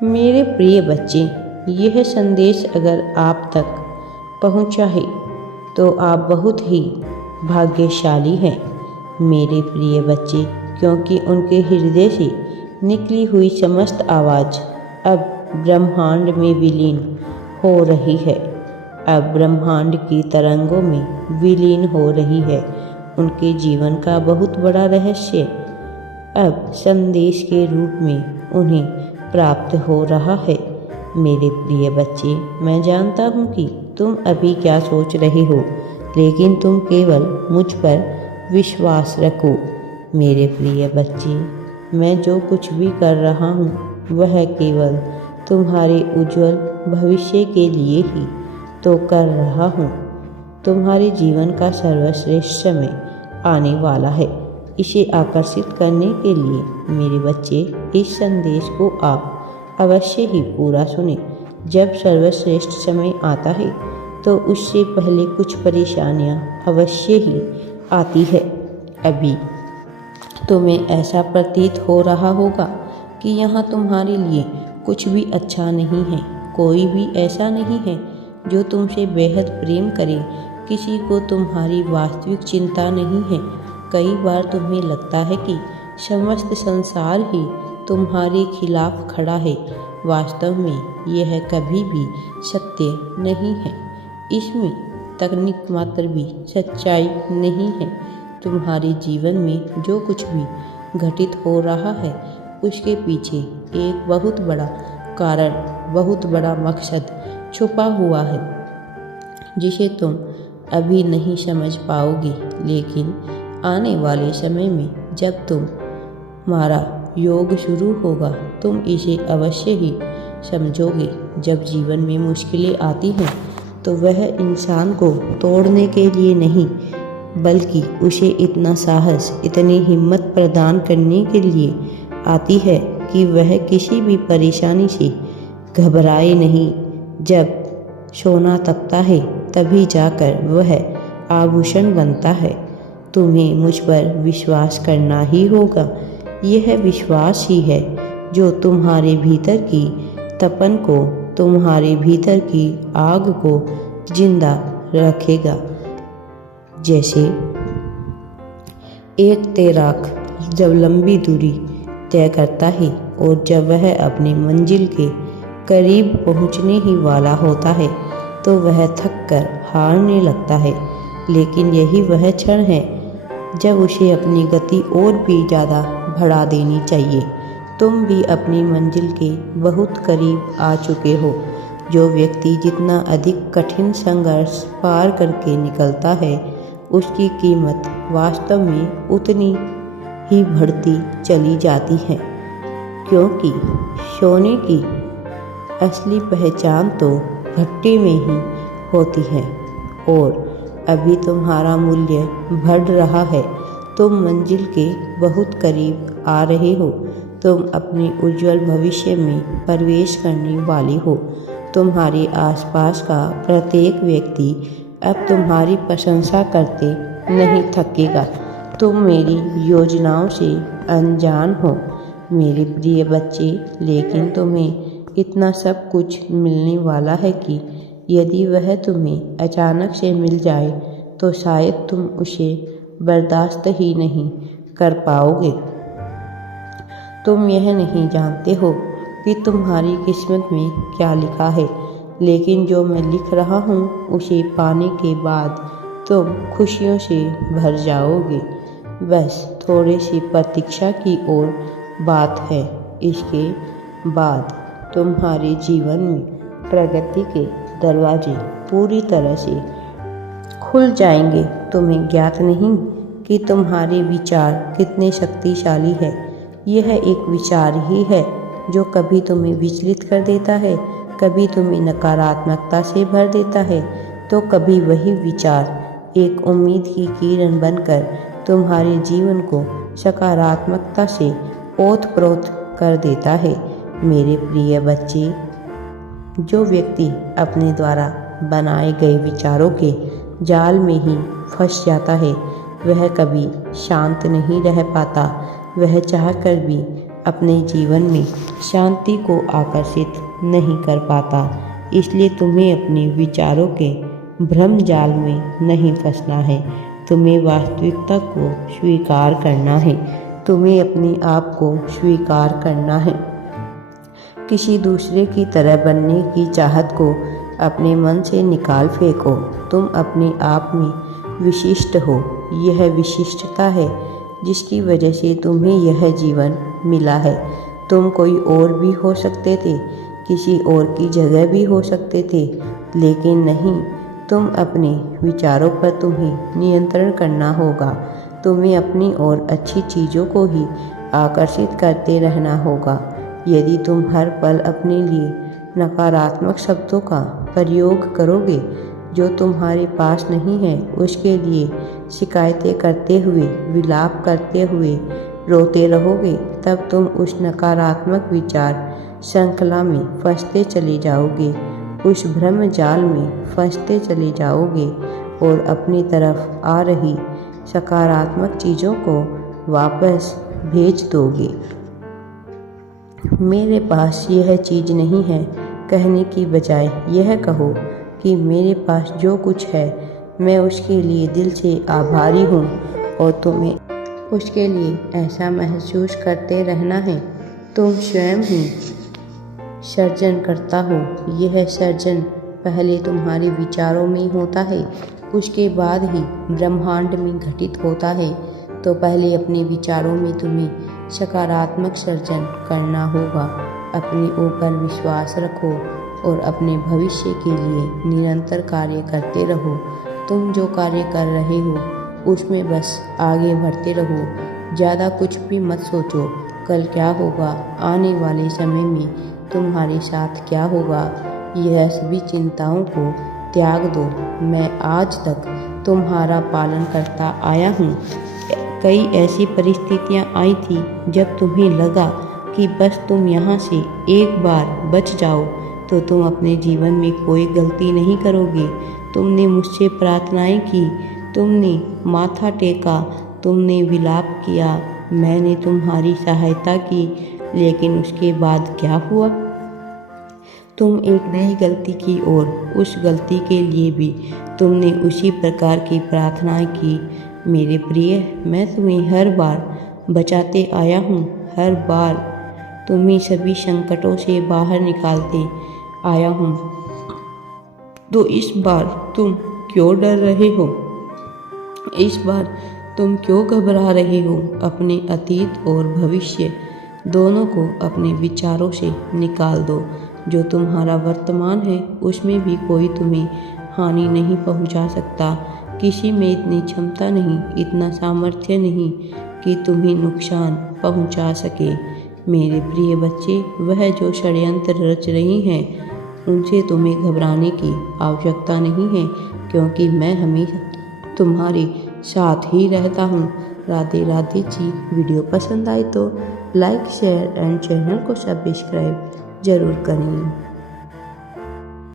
मेरे प्रिय बच्चे, यह संदेश अगर आप तक पहुंचा है तो आप बहुत ही भाग्यशाली हैं मेरे प्रिय बच्चे, क्योंकि उनके हृदय से निकली हुई समस्त आवाज़ अब ब्रह्मांड में विलीन हो रही है। अब ब्रह्मांड की तरंगों में विलीन हो रही है। उनके जीवन का बहुत बड़ा रहस्य अब संदेश के रूप में उन्हें प्राप्त हो रहा है। मेरे प्रिय बच्चे, मैं जानता हूँ कि तुम अभी क्या सोच रहे हो, लेकिन तुम केवल मुझ पर विश्वास रखो। मेरे प्रिय बच्चे, मैं जो कुछ भी कर रहा हूँ वह केवल तुम्हारे उज्जवल भविष्य के लिए ही तो कर रहा हूँ। तुम्हारे जीवन का सर्वश्रेष्ठ समय आने वाला है। इसे आकर्षित करने के लिए मेरे बच्चे, इस संदेश को आप अवश्य ही पूरा सुने। जब सर्वश्रेष्ठ समय आता है तो उससे पहले कुछ परेशानियां अवश्य ही आती है। अभी तुम्हें ऐसा प्रतीत हो रहा होगा कि यहाँ तुम्हारे लिए कुछ भी अच्छा नहीं है। कोई भी ऐसा नहीं है जो तुमसे बेहद प्रेम करे। किसी को तुम्हारी वास्तविक चिंता नहीं है। कई बार तुम्हें लगता है कि समस्त संसार ही तुम्हारे खिलाफ खड़ा है। वास्तव में यह कभी भी सत्य नहीं है। इसमें तकनीक मात्र भी सच्चाई नहीं है। तुम्हारे जीवन में जो कुछ भी घटित हो रहा है उसके पीछे एक बहुत बड़ा कारण, बहुत बड़ा मकसद छुपा हुआ है, जिसे तुम अभी नहीं समझ पाओगे। लेकिन आने वाले समय में जब तुम्हारा योग शुरू होगा तुम इसे अवश्य ही समझोगे। जब जीवन में मुश्किलें आती हैं तो वह इंसान को तोड़ने के लिए नहीं, बल्कि उसे इतना साहस, इतनी हिम्मत प्रदान करने के लिए आती है कि वह किसी भी परेशानी से घबराए नहीं। जब सोना तपता है तभी जाकर वह आभूषण बनता है। तुम्हें मुझ पर विश्वास करना ही होगा। यह विश्वास ही है जो तुम्हारे भीतर की तपन को, तुम्हारे भीतर की आग को जिंदा रखेगा। जैसे एक तैराक जब लंबी दूरी तय करता है और जब वह अपनी मंजिल के करीब पहुंचने ही वाला होता है तो वह थक कर हारने लगता है। लेकिन यही वह क्षण है जब उसे अपनी गति और भी ज़्यादा बढ़ा देनी चाहिए। तुम भी अपनी मंजिल के बहुत करीब आ चुके हो। जो व्यक्ति जितना अधिक कठिन संघर्ष पार करके निकलता है उसकी कीमत वास्तव में उतनी ही बढ़ती चली जाती है, क्योंकि सोने की असली पहचान तो भट्टी में ही होती है। और अभी तुम्हारा मूल्य बढ़ रहा है। तुम मंजिल के बहुत करीब आ रहे हो। तुम अपने उज्जवल भविष्य में प्रवेश करने वाले हो। तुम्हारे आसपास का प्रत्येक व्यक्ति अब तुम्हारी प्रशंसा करते नहीं थकेगा। तुम मेरी योजनाओं से अनजान हो मेरे प्रिय बच्चे, लेकिन तुम्हें इतना सब कुछ मिलने वाला है कि यदि वह तुम्हें अचानक से मिल जाए तो शायद तुम उसे बर्दाश्त ही नहीं कर पाओगे। तुम यह नहीं जानते हो कि तुम्हारी किस्मत में क्या लिखा है, लेकिन जो मैं लिख रहा हूँ उसे पाने के बाद तुम खुशियों से भर जाओगे। बस थोड़ी सी प्रतीक्षा की और बात है। इसके बाद तुम्हारे जीवन में प्रगति के दरवाजे पूरी तरह से खुल जाएंगे। तुम्हें ज्ञात नहीं कि तुम्हारे विचार कितने शक्तिशाली है। यह एक विचार ही है जो कभी तुम्हें विचलित कर देता है, कभी तुम्हें नकारात्मकता से भर देता है, तो कभी वही विचार एक उम्मीद की किरण बनकर तुम्हारे जीवन को सकारात्मकता से ओत-प्रोत कर देता है। मेरे प्रिय बच्चे, जो व्यक्ति अपने द्वारा बनाए गए विचारों के जाल में ही फंस जाता है वह कभी शांत नहीं रह पाता। वह चाहकर भी अपने जीवन में शांति को आकर्षित नहीं कर पाता। इसलिए तुम्हें अपने विचारों के भ्रम जाल में नहीं फंसना है। तुम्हें वास्तविकता को स्वीकार करना है। तुम्हें अपने आप को स्वीकार करना है। किसी दूसरे की तरह बनने की चाहत को अपने मन से निकाल फेंको। तुम अपने आप में विशिष्ट हो। यह विशिष्टता है जिसकी वजह से तुम्हें यह जीवन मिला है। तुम कोई और भी हो सकते थे, किसी और की जगह भी हो सकते थे, लेकिन नहीं, तुम अपने विचारों पर तुम्हें नियंत्रण करना होगा। तुम्हें अपनी और अच्छी चीज़ों को ही आकर्षित करते रहना होगा। यदि तुम हर पल अपने लिए नकारात्मक शब्दों का प्रयोग करोगे जो तुम्हारे पास नहीं है, उसके लिए शिकायतें करते हुए, विलाप करते हुए रोते रहोगे, तब तुम उस नकारात्मक विचार श्रृंखला में फंसते चले जाओगे, उस भ्रम जाल में फंसते चले जाओगे और अपनी तरफ आ रही सकारात्मक चीज़ों को वापस भेज दोगे। मेरे पास यह चीज़ नहीं है कहने की बजाय यह कहो कि मेरे पास जो कुछ है मैं उसके लिए दिल से आभारी हूँ, और तुम्हें उसके लिए ऐसा महसूस करते रहना है। तुम स्वयं ही सर्जन करता हो। यह सर्जन पहले तुम्हारे विचारों में होता है, उसके बाद ही ब्रह्मांड में घटित होता है। तो पहले अपने विचारों में तुम्हें सकारात्मक सर्जन करना होगा। अपने ऊपर विश्वास रखो और अपने भविष्य के लिए निरंतर कार्य करते रहो। तुम जो कार्य कर रहे हो उसमें बस आगे बढ़ते रहो। ज़्यादा कुछ भी मत सोचो कल क्या होगा, आने वाले समय में तुम्हारे साथ क्या होगा। यह सभी चिंताओं को त्याग दो। मैं आज तक तुम्हारा पालन करता आया हूँ। कई ऐसी परिस्थितियाँ आई थी जब तुम्हें लगा कि बस तुम यहाँ से एक बार बच जाओ तो तुम अपने जीवन में कोई गलती नहीं करोगे। तुमने मुझसे प्रार्थनाएं की, तुमने माथा टेका, तुमने विलाप किया, मैंने तुम्हारी सहायता की, लेकिन उसके बाद क्या हुआ? तुम एक नई गलती की और उस गलती के लिए भी तुमने उसी प्रकार की प्रार्थनाएं की। मेरे प्रिय, मैं तुम्हें हर बार बचाते आया हूँ, हर बार तुम्हें सभी संकटों से बाहर निकालते आया हूँ। तो इस बार तुम क्यों डर रहे हो? इस बार तुम क्यों घबरा रहे हो? अपने अतीत और भविष्य दोनों को अपने विचारों से निकाल दो। जो तुम्हारा वर्तमान है उसमें भी कोई तुम्हें हानि नहीं पहुंचा सकता। किसी में इतनी क्षमता नहीं, इतना सामर्थ्य नहीं कि तुम्हें नुकसान पहुंचा सके। मेरे प्रिय बच्चे, वह जो षड्यंत्र रच रही हैं उनसे तुम्हें घबराने की आवश्यकता नहीं है, क्योंकि मैं हमेशा तुम्हारे साथ ही रहता हूँ। राधे राधे जी। वीडियो पसंद आए तो लाइक, शेयर एंड चैनल को सब्सक्राइब जरूर करें।